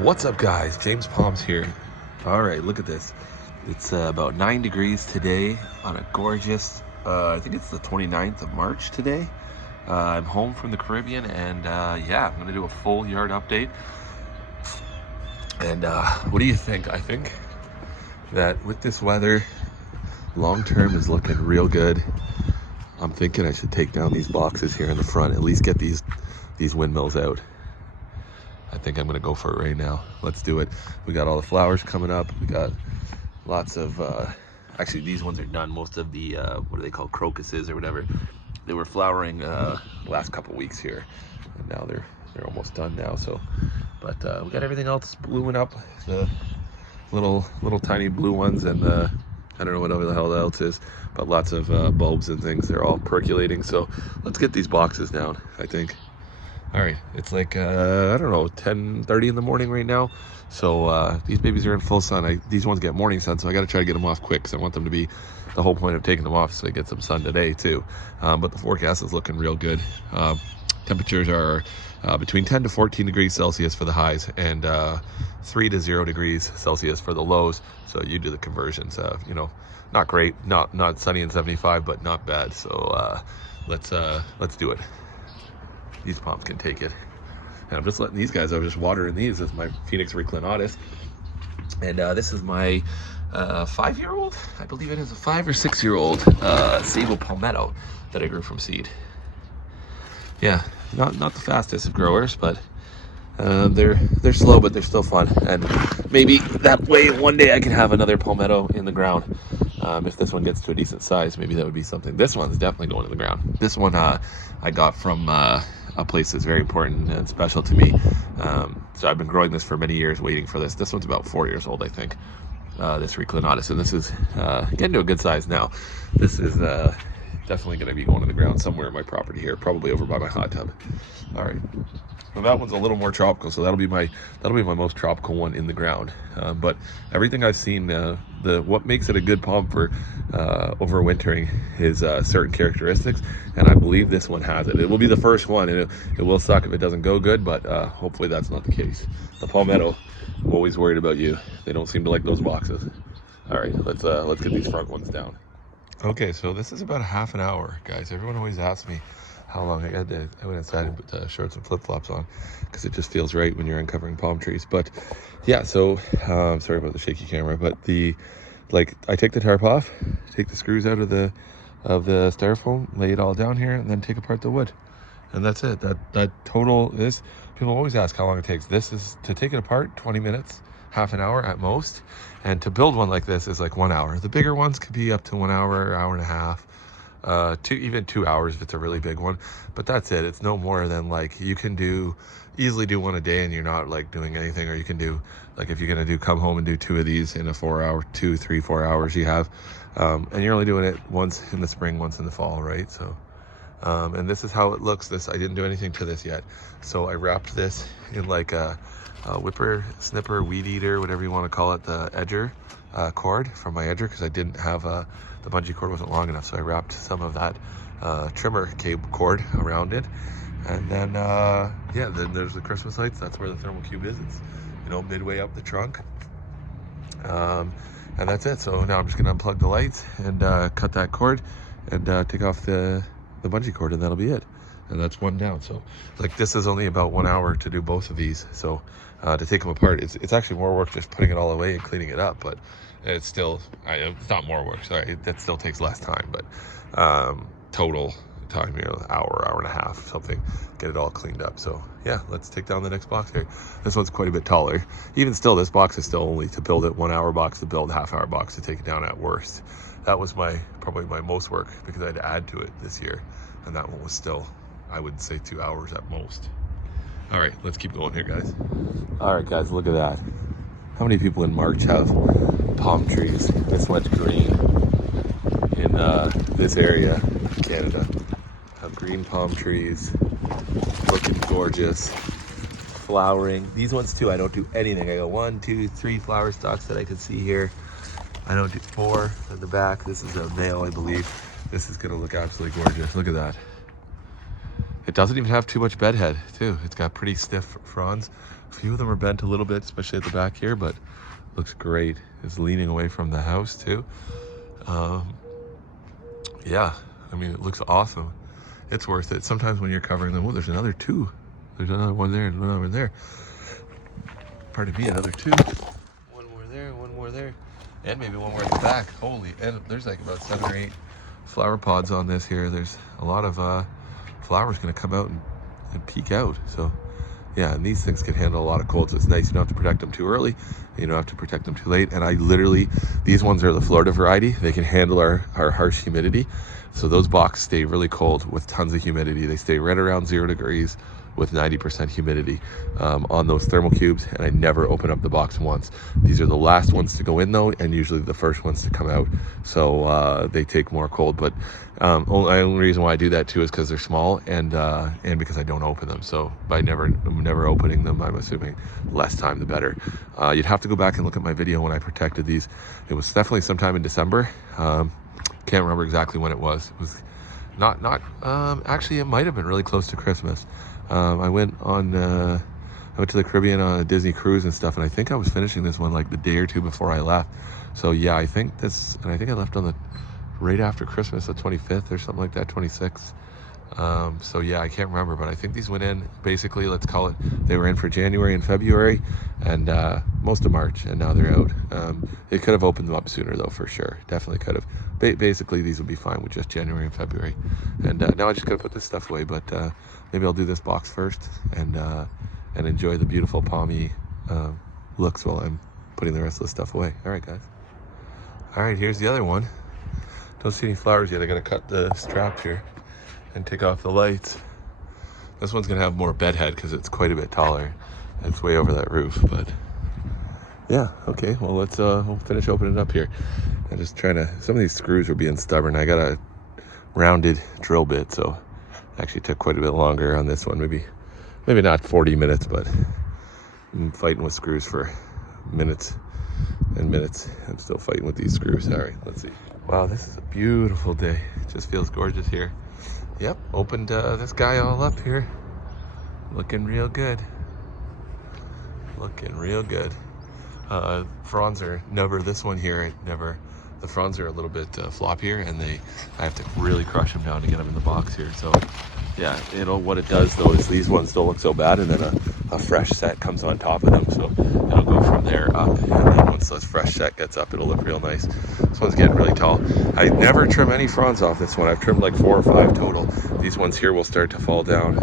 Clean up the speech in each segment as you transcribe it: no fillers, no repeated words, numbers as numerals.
What's up, guys? James Palms here. All right, look at this. It's about 9 degrees today on a gorgeous, I think it's the 29th of March today. I'm home from the Caribbean, and yeah, I'm going to do a full yard update. And what do you think? I think that with this weather, long term is looking real good. I'm thinking I should take down these boxes here in the front, at least get these windmills out. I think I'm gonna go for it right now. Let's do it. We got all the flowers coming up. We got lots of, actually these ones are done. Most of the, what are they called, crocuses or whatever. They were flowering last couple weeks here, and now they're almost done now. So, but we got everything else blooming up. The little tiny blue ones, and I don't know what the hell else is, but lots of bulbs and things. They're all percolating. So let's get these boxes down, I think. All right, it's like, I don't know, 10:30 in the morning right now. So these babies are in full sun. These ones get morning sun, so I got to try to get them off quick because I want them to be, the whole point of taking them off so they get some sun today too. But the forecast is looking real good. Temperatures are between 10 to 14 degrees Celsius for the highs, and 3 to 0 degrees Celsius for the lows. So you do the conversions. You know, not great, not sunny and 75, but not bad. So let's do it. These palms can take it. And I'm just letting these guys, I was just watering these. This is my Phoenix reclinatus. And this is my 5-year-old, I believe it is a 5 or 6-year-old Sable Palmetto that I grew from seed. Yeah, not the fastest of growers, but they're slow, but they're still fun. And maybe that way one day I can have another palmetto in the ground. If this one gets to a decent size, maybe that would be something. This one's definitely going in the ground. This one I got from a place that's very important and special to me. So I've been growing this for many years, waiting for this. This one's about 4 years old, I think. This reclinatus, and this is getting to a good size now. This is definitely going to be going in the ground somewhere in my property here, probably over by my hot tub. All right. Well, that one's a little more tropical, so that'll be my most tropical one in the ground. But everything I've seen, what makes it a good palm for overwintering is certain characteristics, and I believe this one has it. It will be the first one, and it will suck if it doesn't go good, but hopefully that's not the case. The palmetto, I'm always worried about you. They don't seem to like those boxes. All right, let's get these front ones down. Okay, so this is about a half an hour, guys. Everyone always asks me how long. I went inside and put shorts and flip-flops on because it just feels right when you're uncovering palm trees. But yeah, so sorry about the shaky camera, but I take the tarp off, take the screws out of the styrofoam, lay it all down here, and then take apart the wood, and that's it. That total, this, people always ask how long it takes. This is, to take it apart, 20 minutes, half an hour at most, and to build one like this is like 1 hour. The bigger ones could be up to 1 hour, hour and a half, even 2 hours if it's a really big one. But that's it. It's no more than, like, you can easily do one a day and you're not like doing anything. Or you can do, like, if you're gonna come home and do 2 of these in a 4 hour, 2, 3, 4 hours you have, and you're only doing it once in the spring, once in the fall, right? So and this is how it looks. I didn't do anything to this yet, so I wrapped this in like a whipper snipper, weed eater, whatever you want to call it, the edger cord from my edger, because I didn't have the bungee cord wasn't long enough, so I wrapped some of that trimmer cable cord around it. And then yeah, then there's the Christmas lights. That's where the thermal cube is. It's, you know, midway up the trunk, and that's it. So now I'm just gonna unplug the lights and cut that cord and take off the bungee cord, and that'll be it. And that's one down. So like, this is only about 1 hour to do both of these. So to take them apart, it's actually more work just putting it all away and cleaning it up, but it's still, it's not more work, sorry, that still takes less time. But total time, you know, hour and a half, something, get it all cleaned up. So yeah, let's take down the next box here. This one's quite a bit taller. Even still, this box is still only to build it 1 hour box to build, half-hour box to take it down at worst. That was probably my most work, because I had to add to it this year, and that one was still, I would say, 2 hours at most. All right, let's keep going here, guys. All right, guys, look at that. How many people in March have palm trees this much green in this area of Canada? Have green palm trees, looking gorgeous, flowering. These ones too, I don't do anything. I got 1, 2, 3 flower stalks that I can see here. I don't do 4 in the back. This is a male, I believe. This is gonna look absolutely gorgeous. Look at that. It doesn't even have too much bedhead too. It's got pretty stiff fronds. A few of them are bent a little bit, especially at the back here, but looks great. It's leaning away from the house too. Yeah, I mean, it looks awesome. It's worth it. Sometimes when you're covering them, oh, there's another two. There's another one there and one over there. Pardon me, another two. One more there, one more there. And maybe one more at the back. Holy, and there's like about 7 or 8 flower pods on this here. There's a lot of flowers gonna come out and peek out. So yeah, and these things can handle a lot of cold, so it's nice. You don't have to protect them too early, you don't have to protect them too late. And I literally, these ones are the Florida variety. They can handle our harsh humidity. So those boxes stay really cold with tons of humidity. They stay right around 0 degrees with 90% humidity on those thermal cubes, and I never open up the box once. These are the last ones to go in though, and usually the first ones to come out. So they take more cold, but the only reason why I do that too is because they're small and because I don't open them. So by never opening them, I'm assuming less time the better. You'd have to go back and look at my video when I protected these. It was definitely sometime in December. Can't remember exactly when it was. It was not actually, it might have been really close to Christmas. I went to the Caribbean on a Disney cruise and stuff, and I think I was finishing this one like the day or two before I left. So yeah, I think I left on right after Christmas, the 25th or something like that, 26th. So yeah, I can't remember, but I think these went in basically, let's call it, they were in for January and February and most of March, and now they're out. They could have opened them up sooner though, for sure. Definitely could have. Basically, these would be fine with just January and February. And now I just gotta put this stuff away, but maybe I'll do this box first and enjoy the beautiful palmy looks while I'm putting the rest of the stuff away. All right, guys. All right, here's the other one. Don't see any flowers yet. I gotta cut the strap here and take off the lights. This one's gonna have more bed head because it's quite a bit taller. It's way over that roof, but yeah, okay. Well, let's we'll finish opening it up here. I'm just trying to, some of these screws were being stubborn. I got a rounded drill bit, so actually took quite a bit longer on this one. Maybe not 40 minutes, but I'm fighting with screws for minutes and minutes. I'm still fighting with these screws. All right, let's see. Wow, this is a beautiful day. It just feels gorgeous here. Yep, opened this guy all up here. Looking real good. Looking real good. Fronds are never, this one here, the fronds are a little bit floppier, and I have to really crush them down to get them in the box here. So yeah, what it does though is these ones don't look so bad, and then a fresh set comes on top of them. So it'll go from there up, and then once this fresh set gets up, it'll look real nice. This one's getting really tall. I never trim any fronds off this one. I've trimmed like 4 or 5 total. These ones here will start to fall down.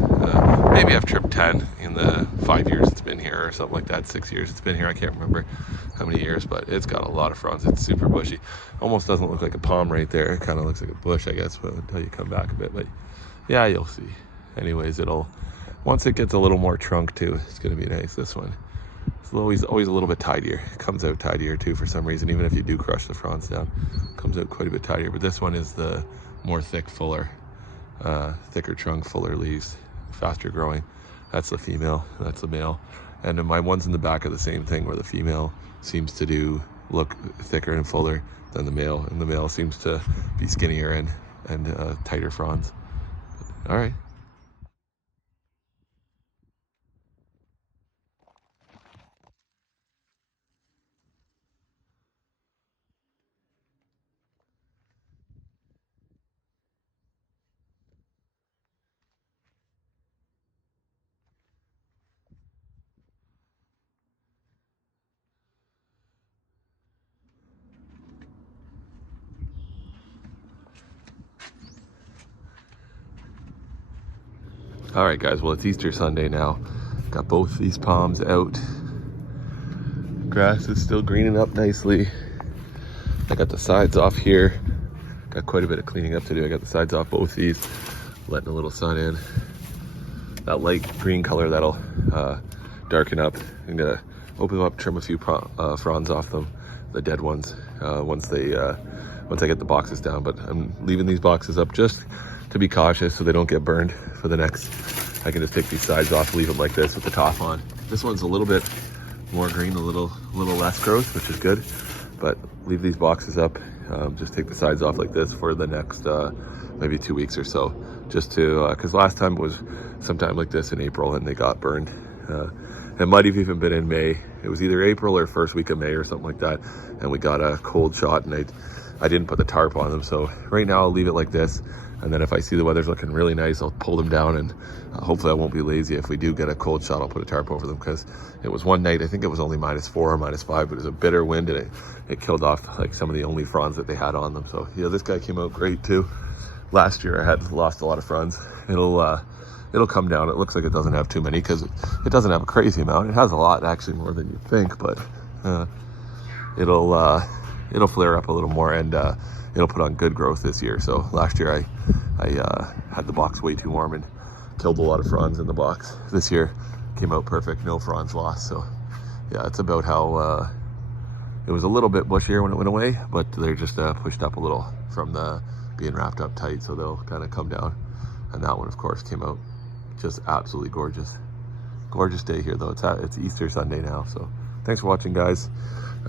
Maybe I've trimmed 10 in the 5 years it's been here, or something like that. 6 years it's been here. I can't remember how many years, but it's got a lot of fronds. It's super bushy. Almost doesn't look like a palm right there. It kind of looks like a bush, I guess, until you come back a bit. But yeah, you'll see. Anyways, once it gets a little more trunk too, it's gonna be nice. This one, it's always a little bit tidier. It comes out tidier too for some reason. Even if you do crush the fronds down, it comes out quite a bit tidier. But this one is the more thicker trunk, fuller leaves, faster growing. That's the female, that's the male. And then my ones in the back are the same thing, where the female seems to look thicker and fuller than the male, and the male seems to be skinnier and tighter fronds. All right. All right, guys, well, it's Easter Sunday now. Got both these palms out. Grass is still greening up nicely. I got the sides off here. Got quite a bit of cleaning up to do. I got the sides off both these, letting a little sun in. That light green color, that'll darken up. I'm gonna open them up, trim a few fronds off them, the dead ones, once I get the boxes down. But I'm leaving these boxes up just to be cautious so they don't get burned for the next. I can just take these sides off, leave them like this with the top on. This one's a little bit more green, a little less growth, which is good. But leave these boxes up, just take the sides off like this for the next maybe 2 weeks or so, just to, because last time was sometime like this in April and they got burned. It might have even been in May. It was either April or first week of May or something like that. And we got a cold shot, and I didn't put the tarp on them. So right now I'll leave it like this. And then if I see the weather's looking really nice, I'll pull them down, and hopefully I won't be lazy. If we do get a cold shot, I'll put a tarp over them, because it was one night, I think it was only -4 or -5, but it was a bitter wind, and it killed off like some of the only fronds that they had on them. So yeah, this guy came out great too. Last year I had lost a lot of fronds. It'll come down. It looks like it doesn't have too many, because it doesn't have a crazy amount. It has a lot, actually, more than you think, but it'll flare up a little more, and it'll put on good growth this year. So last year I had the box way too warm and killed a lot of fronds in the box. This year came out perfect, no fronds lost. So yeah, it's about how it was a little bit bushier when it went away, but they're just pushed up a little from the being wrapped up tight, so they'll kind of come down. And that one, of course, came out just absolutely gorgeous. Gorgeous day here, though. It's Easter Sunday now, so thanks for watching, guys.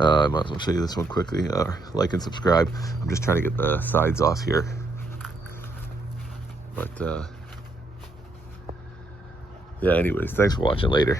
I might as well show you this one quickly. Like and subscribe. I'm just trying to get the sides off here. But yeah, anyways, thanks for watching. Later.